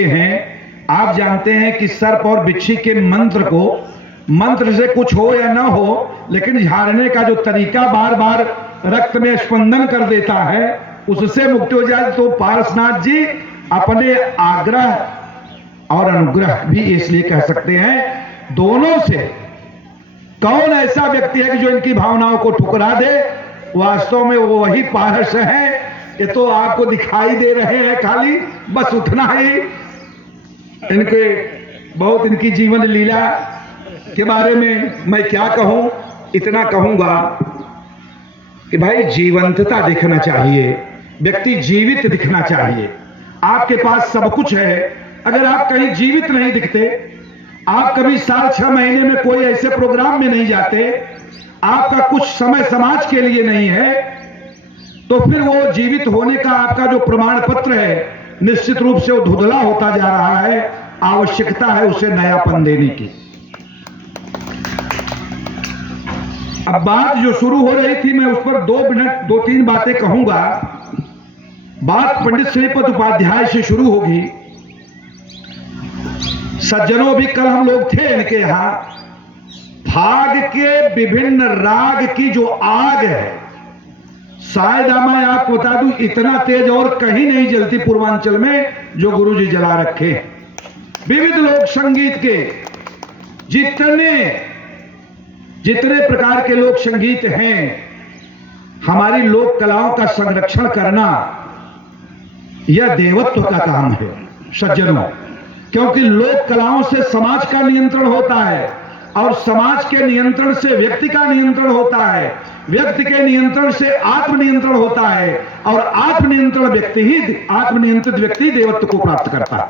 हैं। आप जानते हैं कि सर्प और बिच्छी के मंत्र से कुछ हो या ना हो, लेकिन झाड़ने का जो तरीका बार बार रक्त में स्पंदन कर देता है, उससे मुक्ति हो जाए। तो पारसनाथ जी अपने आग्रह और अनुग्रह भी इसलिए कह सकते हैं, दोनों से कौन ऐसा व्यक्ति है कि जो इनकी भावनाओं को ठुकरा दे। वास्तव में वो वही पारस है। ये तो आपको दिखाई दे रहे हैं खाली, बस उतना ही। इनके बहुत इनकी जीवन लीला के बारे में मैं क्या कहूं, इतना कहूंगा कि भाई जीवंतता दिखना चाहिए, व्यक्ति जीवित दिखना चाहिए। आपके पास सब कुछ है, अगर आप कहीं जीवित नहीं दिखते, आप कभी साल 6 महीने में कोई ऐसे प्रोग्राम में नहीं जाते, आपका कुछ समय समाज के लिए नहीं है, तो फिर वो जीवित होने का आपका जो प्रमाण पत्र है निश्चित रूप से वो धुंधला होता जा रहा है। आवश्यकता है उसे नयापन देने की। अब बात जो शुरू हो रही थी, मैं उस पर 2-3 बातें कहूंगा। बात पंडित श्रीपद उपाध्याय से शुरू होगी। सज्जनों, भी कल हम लोग थे इनके यहां। भाग के विभिन्न राग की जो आग है, शायद मैं आपको बता दूं, इतना तेज और कहीं नहीं जलती पूर्वांचल में जो गुरुजी जला रखे। विविध लोक संगीत के जितने प्रकार के लोक संगीत हैं, हमारी लोक कलाओं का संरक्षण करना यह देवत्व का काम है सज्जनों। क्योंकि लोक कलाओं से समाज का नियंत्रण होता है, और समाज के नियंत्रण से व्यक्ति का नियंत्रण होता है, व्यक्ति के नियंत्रण से आत्मनियंत्रण होता है, और आत्मनियंत्रित व्यक्ति देवत्व को प्राप्त करता है।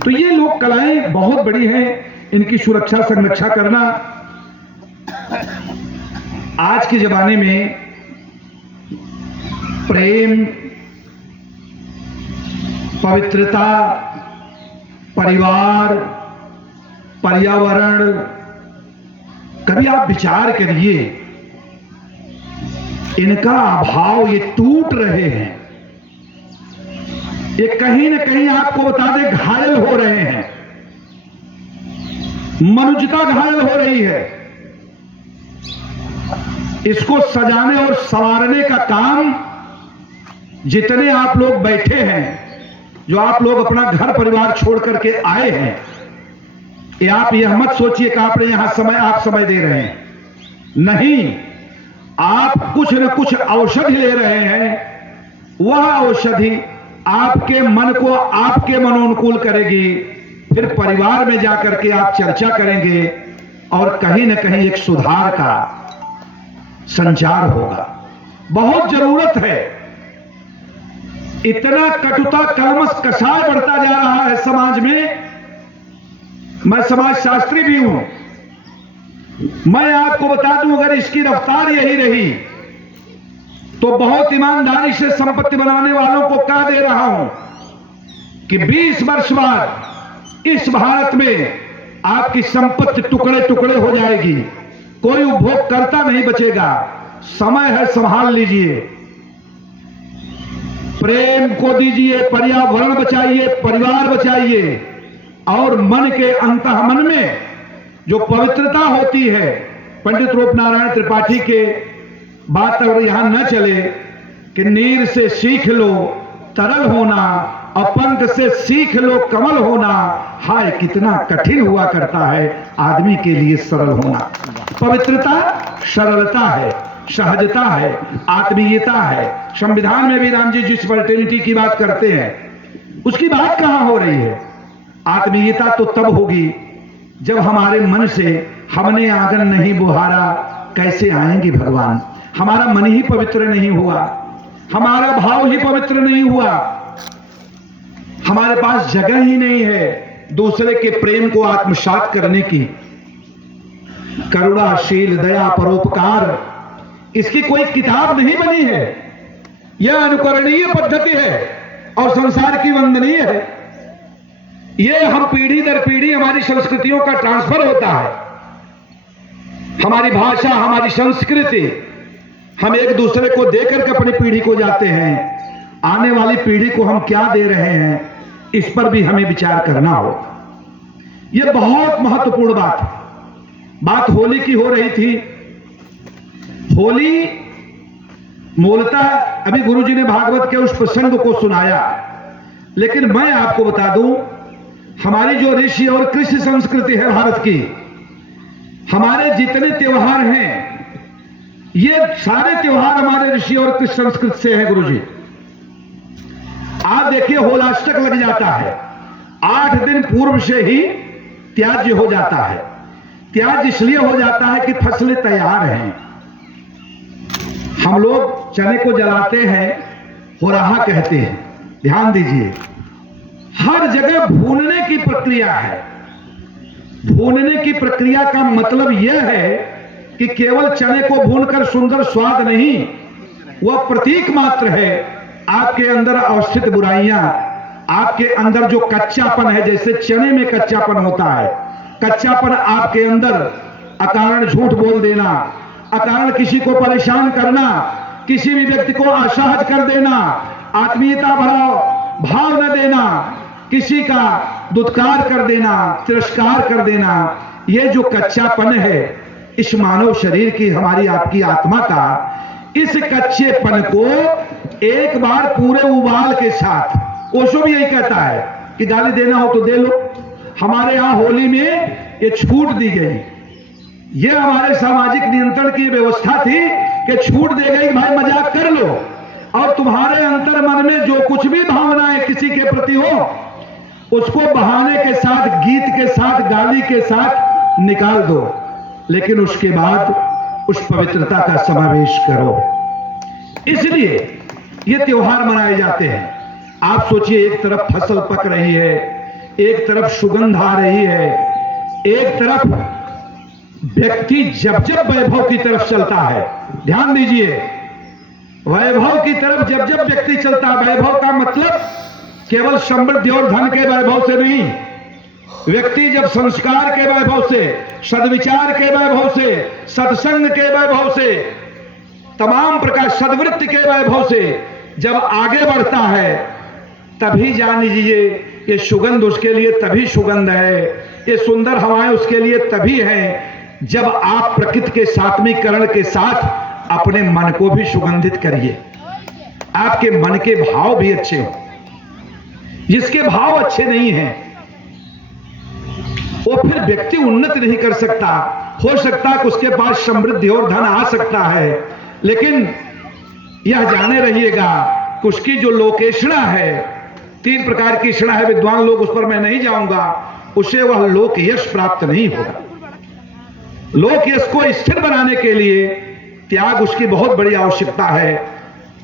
तो ये लोक कलाएं बहुत बड़ी हैं, इनकी सुरक्षा संरक्षा करना आज के जमाने में प्रेम, पवित्रता, परिवार, पर्यावरण, कभी आप विचार करिए, इनका अभाव ये टूट रहे हैं। ये कहीं ना कहीं आपको बता दें घायल हो रहे हैं, मनुष्यता घायल हो रही है। इसको सजाने और संवारने का काम जितने आप लोग बैठे हैं, जो आप लोग अपना घर परिवार छोड़ करके आए हैं, ये आप यह मत सोचिए कि आपने यहां समय दे रहे हैं। नहीं, आप कुछ न कुछ औषधि ले रहे हैं। वह औषधि आपके मन को आपके मनोनुकूल करेगी। फिर परिवार में जाकर के आप चर्चा करेंगे और कहीं न कहीं एक सुधार का संचार होगा। बहुत जरूरत है। इतना कटुता, कलमश, कषाय बढ़ता जा रहा है समाज में। मैं समाज शास्त्री भी हूं। मैं आपको बता दूं, अगर इसकी रफ्तार यही रही तो बहुत ईमानदारी से संपत्ति बनाने वालों को कह दे रहा हूं कि 20 वर्ष बाद इस भारत में आपकी संपत्ति टुकड़े टुकड़े हो जाएगी। कोई उपभोगकर्ता नहीं बचेगा। समय है, संभाल लीजिए। प्रेम को दीजिए, पर्यावरण बचाइए, परिवार बचाइए, और मन के अंतःमन में जो पवित्रता होती है, पंडित रूपनारायण त्रिपाठी के बात अगर यहां न चले कि नीर से सीख लो तरल होना, और पंख से सीख लो कमल होना, हाय कितना कठिन हुआ करता है आदमी के लिए सरल होना। पवित्रता सरलता है, सहजता है, आत्मीयता है। संविधान में भी राम जी जिस फर्टिलिटी की बात करते हैं, उसकी बात कहां हो रही है? आत्मीयता तो तब होगी जब हमारे मन से हमने आंगन नहीं बुहारा, कैसे आएंगे भगवान? हमारा मन ही पवित्र नहीं हुआ, हमारा भाव ही पवित्र नहीं हुआ, हमारे पास जगह ही नहीं है दूसरे के प्रेम को आत्मसात करने की। करुणाशील, दया, परोपकार, इसकी कोई किताब नहीं बनी है। यह अनुकरणीय पद्धति है और संसार की वंदनीय है। यह हम पीढ़ी दर पीढ़ी हमारी संस्कृतियों का ट्रांसफर होता है। हमारी भाषा, हमारी संस्कृति, हम एक दूसरे को देकर के अपनी पीढ़ी को जाते हैं। आने वाली पीढ़ी को हम क्या दे रहे हैं, इस पर भी हमें विचार करना होगा। यह बहुत महत्वपूर्ण बात होली की हो रही थी। होली मूलतः अभी गुरुजी ने भागवत के उस प्रसंग को सुनाया, लेकिन मैं आपको बता दूं, हमारी जो ऋषि और कृषि संस्कृति है भारत की, हमारे जितने त्योहार हैं, ये सारे त्योहार हमारे ऋषि और कृषि संस्कृति से हैं। गुरुजी आप देखिए, होलाष्टक लग जाता है, 8 दिन पूर्व से ही त्याज्य हो जाता है। त्याज्य इसलिए हो जाता है कि फसलें तैयार हैं। हम लोग चने को जलाते हैं, होराहा कहते हैं। ध्यान दीजिए, हर जगह भूनने की प्रक्रिया है। भूनने की प्रक्रिया का मतलब यह है कि केवल चने को भूनकर सुंदर स्वाद नहीं, वह प्रतीक मात्र है। आपके अंदर अवस्थित बुराइयां, आपके अंदर जो कच्चापन है, जैसे चने में कच्चापन होता है, कच्चापन आपके अंदर अकारण झूठ बोल देना, अकारण किसी को परेशान करना, किसी भी व्यक्ति को असहज कर देना, आत्मीयता भरा भाव न देना, किसी का दुत्कार कर देना, तिरस्कार कर देना, ये जो कच्चापन है इस मानव शरीर की, हमारी आपकी आत्मा का, इस कच्चेपन को एक बार पूरे उबाल के साथ, ओशो भी यही कहता है कि गाली देना हो तो दे लो। हमारे यहां होली में ये छूट दी गई, ये हमारे सामाजिक नियंत्रण की व्यवस्था थी कि छूट दे गई, भाई मजाक कर लो, और तुम्हारे अंतर मन में जो कुछ भी भावनाएं किसी के प्रति हो, उसको बहाने के साथ, गीत के साथ, गाली के साथ निकाल दो, लेकिन उसके बाद उस पवित्रता का समावेश करो। इसलिए ये त्योहार मनाए जाते हैं। आप सोचिए, एक तरफ फसल पक रही है, एक तरफ सुगंध आ रही है, एक तरफ व्यक्ति जब जब वैभव की तरफ चलता है, ध्यान दीजिए, वैभव की तरफ जब जब व्यक्ति चलता है, वैभव का मतलब केवल समृद्धि और धन के वैभव से नहीं, व्यक्ति जब संस्कार के वैभव से, सद्विचार के वैभव से, सत्संग के वैभव से, तमाम प्रकार सद्वृत्ति के वैभव से जब आगे बढ़ता है, तभी जान लीजिए ये सुगंध उसके लिए तभी सुगंध है, ये सुंदर हवाएं उसके लिए तभी हैं जब आप प्रकृति के सात्मीकरण के साथ अपने मन को भी सुगंधित करिए, आपके मन के भाव भी अच्छे हों। जिसके भाव अच्छे नहीं हैं वो फिर व्यक्ति उन्नति नहीं कर सकता। हो सकता है कि उसके पास समृद्धि और धन आ सकता है, लेकिन यह जाने रहिएगा कि उसकी जो लोकेशना है, 3 प्रकार की षणा है, विद्वान लोग, उस पर मैं नहीं जाऊंगा, उसे वह लोक यश प्राप्त नहीं होगा। लोक यश को स्थिर बनाने के लिए त्याग उसकी बहुत बड़ी आवश्यकता है।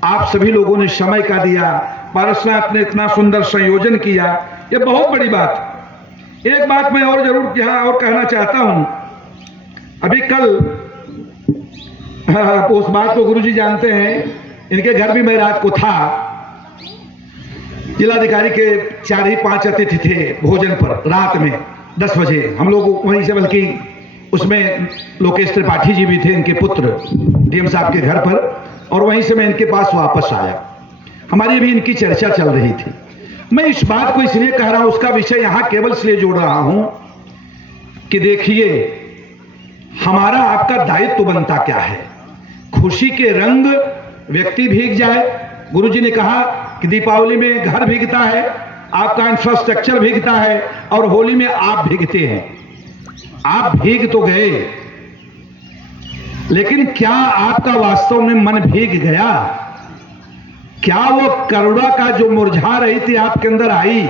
आप सभी लोगों ने समय का दिया, पारसनाथ ने इतना सुंदर संयोजन किया, यह बहुत बड़ी बात। एक बात मैं और जरूर यहाँ और कहना चाहता हूं। अभी कल उस बात को गुरुजी जानते हैं, इनके घर भी मैं रात को था, जिलाधिकारी के 4 ही 5 अतिथि थे भोजन पर, रात में 10 बजे हम लोग वहीं से, बल्कि उसमें लोकेश त्रिपाठी जी भी थे, इनके पुत्र, डीएम साहब के घर पर, और वहीं से मैं इनके पास वापस आया। हमारी भी इनकी चर्चा चल रही थी। मैं इस बात को इसलिए कह रहा हूं, उसका विषय यहां केवल इसलिए जोड़ रहा हूं कि देखिए, हमारा आपका दायित्व बनता क्या है। खुशी के रंग व्यक्ति भीग जाए, गुरुजी ने कहा कि दीपावली में घर भीगता है, आपका इंफ्रास्ट्रक्चर भीगता है, और होली में आप भीगते हैं। आप भीग तो गए, लेकिन क्या आपका वास्तव में मन भीग गया? क्या वो करुणा का जो मुरझा रही थी आपके अंदर आई?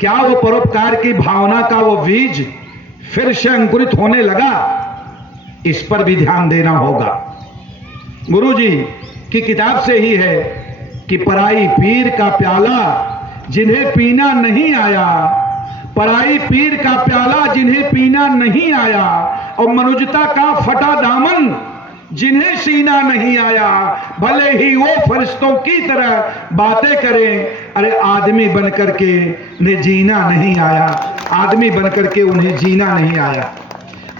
क्या वो परोपकार की भावना का वो बीज फिर से अंकुरित होने लगा? इस पर भी ध्यान देना होगा। गुरुजी की किताब से ही है कि पराई पीर का प्याला जिन्हें पीना नहीं आया, पराई पीर का प्याला जिन्हें पीना नहीं आया, और मनुजता का फटा दामन जिन्हें सीना नहीं आया, भले ही वो फरिश्तों की तरह बातें करें, अरे आदमी बनकर के उन्हें जीना नहीं आया, आदमी बनकर के उन्हें जीना नहीं आया।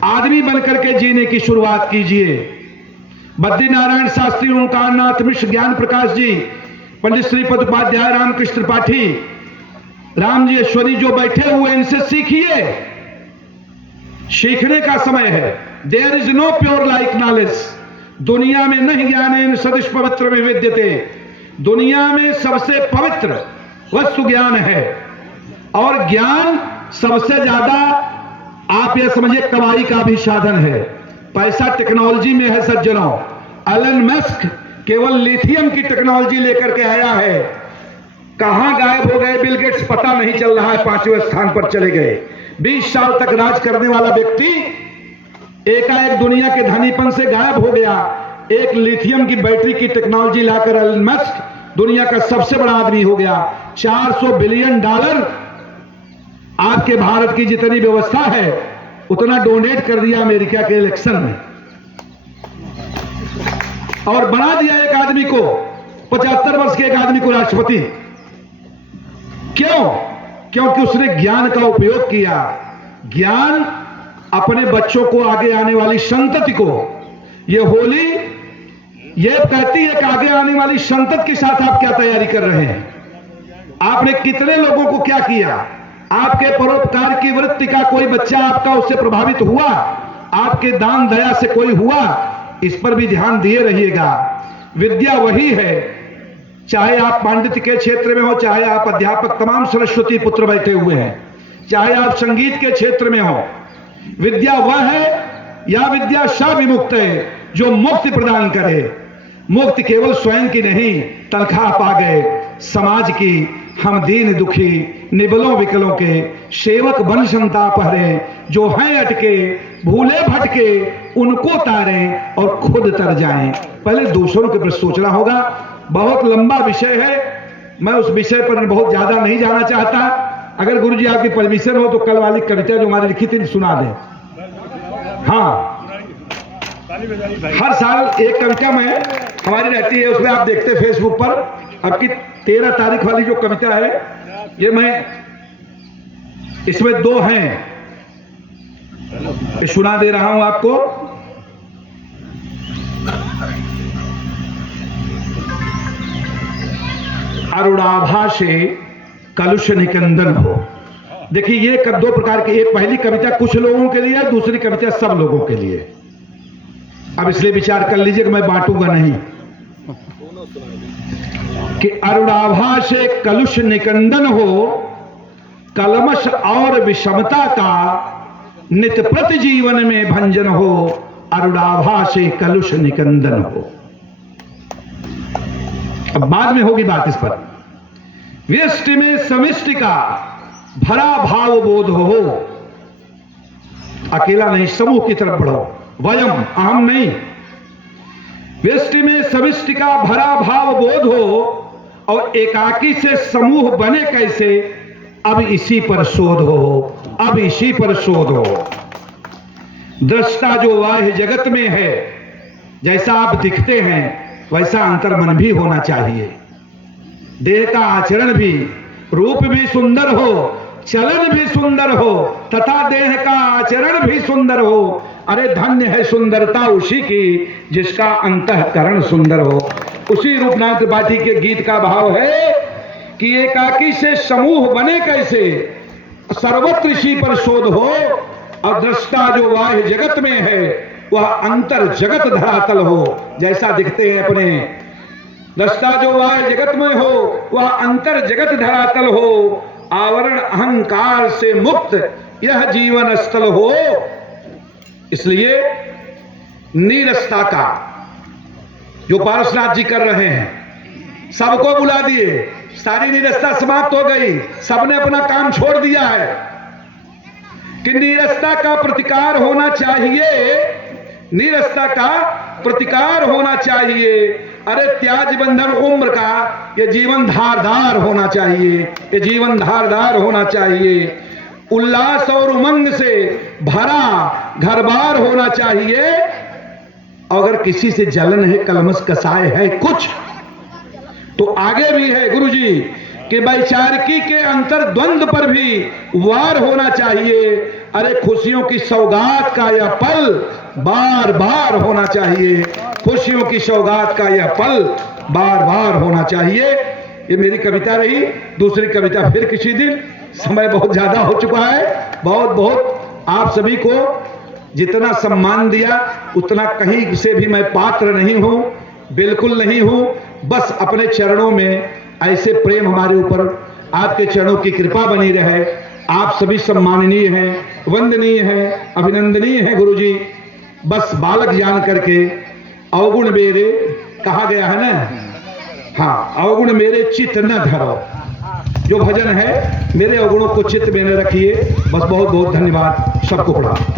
आदमी बनकर के जीने की शुरुआत कीजिए। बद्रीनारायण शास्त्री, ओंकार नाथ मिश्र, ज्ञान प्रकाश जी, पंडित श्रीपद उपाध्याय, रामकृष्ण त्रिपाठी, राम जी ईश्वरी जो बैठे हुए इनसे सीखिए, सीखने का समय है। There is no pure like knowledge, दुनिया में नहीं ज्ञानेन सदृश पवित्र में विद्यते, दुनिया में सबसे पवित्र वस्तु ज्ञान है, और ज्ञान सबसे ज्यादा आप यह समझिए कमाई का भी साधन है। पैसा टेक्नोलॉजी में है सज्जनों। एलन मस्क केवल लिथियम की टेक्नोलॉजी लेकर के आया है, कहां गायब हो गए बिल गेट्स पता नहीं चल रहा है, 5वें स्थान पर चले गए। 20 साल तक राज करने वाला व्यक्ति एकाएक दुनिया के धनीपन से गायब हो गया। एक लिथियम की बैटरी की टेक्नोलॉजी लाकर एलन मस्क दुनिया का सबसे बड़ा आदमी हो गया। $400 बिलियन आपके भारत की जितनी व्यवस्था है उतना डोनेट कर दिया अमेरिका के इलेक्शन में, और बना दिया एक आदमी को, 75 वर्ष के एक आदमी को राष्ट्रपति। क्यों? क्योंकि उसने ज्ञान का उपयोग किया। ज्ञान अपने बच्चों को, आगे आने वाली संतति को, ये होली ये कहती है कि आगे आने वाली संतति के साथ आप क्या तैयारी कर रहे हैं, आपने कितने लोगों को क्या किया, आपके परोपकार की वृत्ति का कोई बच्चा आपका उससे प्रभावित हुआ, आपके दान दया से कोई हुआ, इस पर भी ध्यान दिए रहिएगा। विद्या वही है, चाहे आप पांडित्य के क्षेत्र में हो, चाहे आप अध्यापक, तमाम सरस्वती पुत्र बैठे हुए हैं, चाहे आप संगीत के क्षेत्र में हो, विद्या वह है या विद्या सा विमुक्त है जो मुक्ति प्रदान करे। मुक्ति केवल स्वयं की नहीं, तनख्वाह पा गए, समाज की, हम दीन दुखी निबलों विकलों के सेवक बन संताप हरे, जो हैं अटके भूले भटके उनको तारें और खुद तर जाएं। पहले दूसरों के प्रति सोचना होगा। बहुत लंबा विषय है, मैं उस विषय पर बहुत ज्यादा नहीं जाना चाहता। अगर गुरुजी आपकी परमिशन हो तो कल वाली कविता जो हमारी लिखी थी सुना दें। हाँ, हर साल एक कविता में हमारी रहती है, उसमें आप देखते फेसबुक पर। अब की 13 तारीख वाली जो कविता है, ये मैं इसमें 2 हैं, सुना दे रहा हूं आपको। अरुणाभा से कलुष निकंदन हो। देखिए ये 2 प्रकार की, एक पहली कविता कुछ लोगों के लिए, दूसरी कविता सब लोगों के लिए। अब इसलिए विचार कर लीजिए कि मैं बांटूंगा नहीं। कि अरुणाभा से कलुष निकंदन हो, कलमश और विषमता का नित प्रति जीवन में भंजन हो, अरुणाभा से कलुष निकंदन हो। अब बाद में होगी बात इस पर। व्यष्टि में समिष्टि का भरा भाव बोध हो, अकेला नहीं समूह की तरफ बढ़ो, वयम अहम नहीं। व्यष्टि में समिष्टि का भरा भाव बोध हो, और एकाकी से समूह बने कैसे, अब इसी पर शोध हो, अब इसी पर शोध हो। दृष्टा जो बाह्य जगत में है, जैसा आप दिखते हैं वैसा अंतर्मन भी होना चाहिए। देह का आचरण भी, रूप भी सुंदर हो, चलन भी सुंदर हो, तथा देह का आचरण भी सुंदर हो। अरे धन्य है सुंदरता उसी की जिसका अंतःकरण सुंदर हो। उसी रूपनाथ त्रिपाठी के गीत का भाव है कि एकाकी से समूह बने कैसे, सर्वत्र इसी पर शोध हो। और दृष्टा जो बाह्य जगत में है वह अंतर जगत धरातल हो, जैसा दिखते हैं अपने। दृष्टा जो बाह्य जगत में हो वह अंतर जगत धरातल हो, आवरण अहंकार से मुक्त यह जीवन स्थल हो। इसलिए नीरसता का जो पारसनाथ जी कर रहे हैं, सबको बुला दिए, सारी नीरसता समाप्त हो गई, सबने अपना काम छोड़ दिया है कि नीरसता का प्रतिकार होना चाहिए, नीरसता का प्रतिकार होना चाहिए। अरे त्याज बंधन उम्र का, ये जीवन धारदार होना चाहिए, ये जीवन धारदार होना चाहिए। उल्लास और उमंग से भरा घर बार होना चाहिए। अगर किसी से जलन है, कलमश कसाय है कुछ, तो आगे भी है गुरुजी कि वैचारिकी के अंतर द्वंद्व पर भी वार होना चाहिए। अरे खुशियों की सौगात का यह पल बार बार होना चाहिए, खुशियों की सौगात का यह पल बार बार होना चाहिए। ये मेरी कविता रही। दूसरी कविता फिर किसी दिन। समय बहुत ज्यादा हो चुका है। बहुत बहुत आप सभी को जितना सम्मान दिया उतना कहीं से भी मैं पात्र नहीं हूं, बिल्कुल नहीं हूं। बस अपने चरणों में ऐसे प्रेम हमारे ऊपर, आपके चरणों की कृपा बनी रहे। आप सभी सम्माननीय हैं, वंदनीय हैं, अभिनंदनीय हैं गुरुजी। बस बालक जान करके अवगुण मेरे कहा गया है ना, हाँ, अवगुण मेरे चित्त न धरो। जो भजन है मेरे अवगुणों को चित्त में न रखिए। बस बहुत बहुत धन्यवाद, सबको प्रणाम।